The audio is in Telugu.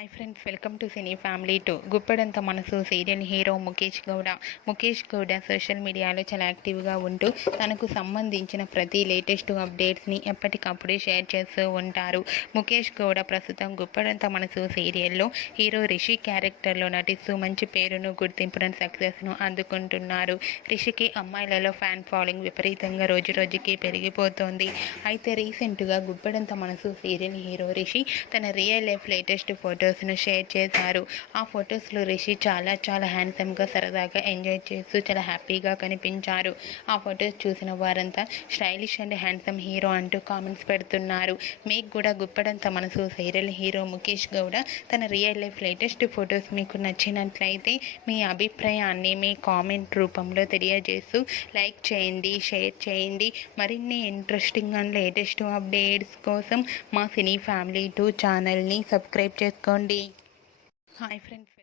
Hi friends, welcome to cine family 2. Guppedantha Manasu serial hero Mukesh Gowda social మీడియాలో చాలా యాక్టివ్గా ఉంటూ తనకు సంబంధించిన ప్రతి లేటెస్ట్ అప్డేట్స్ని ఎప్పటికప్పుడు షేర్ చేస్తూ ఉంటారు. ముఖేష్ గౌడ ప్రస్తుతం గుప్పెడంత మనసు సీరియల్లో హీరో రిషి క్యారెక్టర్లో నటిస్తూ మంచి పేరును, గుర్తింపును, సక్సెస్ను అందుకుంటున్నారు. రిషికి అమ్మాయిలలో ఫ్యాన్ ఫాలోయింగ్ విపరీతంగా రోజురోజుకి పెరిగిపోతోంది. అయితే రీసెంట్గా గుప్పెడంత మనసు సీరియల్ హీరో రిషి తన రియల్ లైఫ్ లేటెస్ట్ ఫొటోస్ను షేర్ చేశారు. ఆ ఫొటోస్లో రిషి చాలా హ్యాండ్సమ్గా, సరదాగా ఎంజాయ్ చేస్తూ చాలా హ్యాపీగా కనిపించారు. ఆ ఫొటోస్ చూసిన వారంతా స్టైలిష్ అండ్ హ్యాండ్సమ్ హీరో అంటూ కామెంట్స్ పెడుతున్నారు. మీకు కూడా గుప్పెడంత మనసు సీరియల్ హీరో ముఖేష్ గౌడ తన రియల్ లైఫ్ లేటెస్ట్ ఫొటోస్ మీకు నచ్చినట్లయితే మీ అభిప్రాయాన్ని మీ కామెంట్ రూపంలో తెలియజేస్తూ లైక్ చేయండి, షేర్ చేయండి. మరిన్ని ఇంట్రెస్టింగ్ అండ్ లేటెస్ట్ అప్డేట్స్ కోసం మా సినీ ఫ్యామిలీ 2 ఛానల్ని సబ్స్క్రైబ్ చేసుకోండి. Hi friends.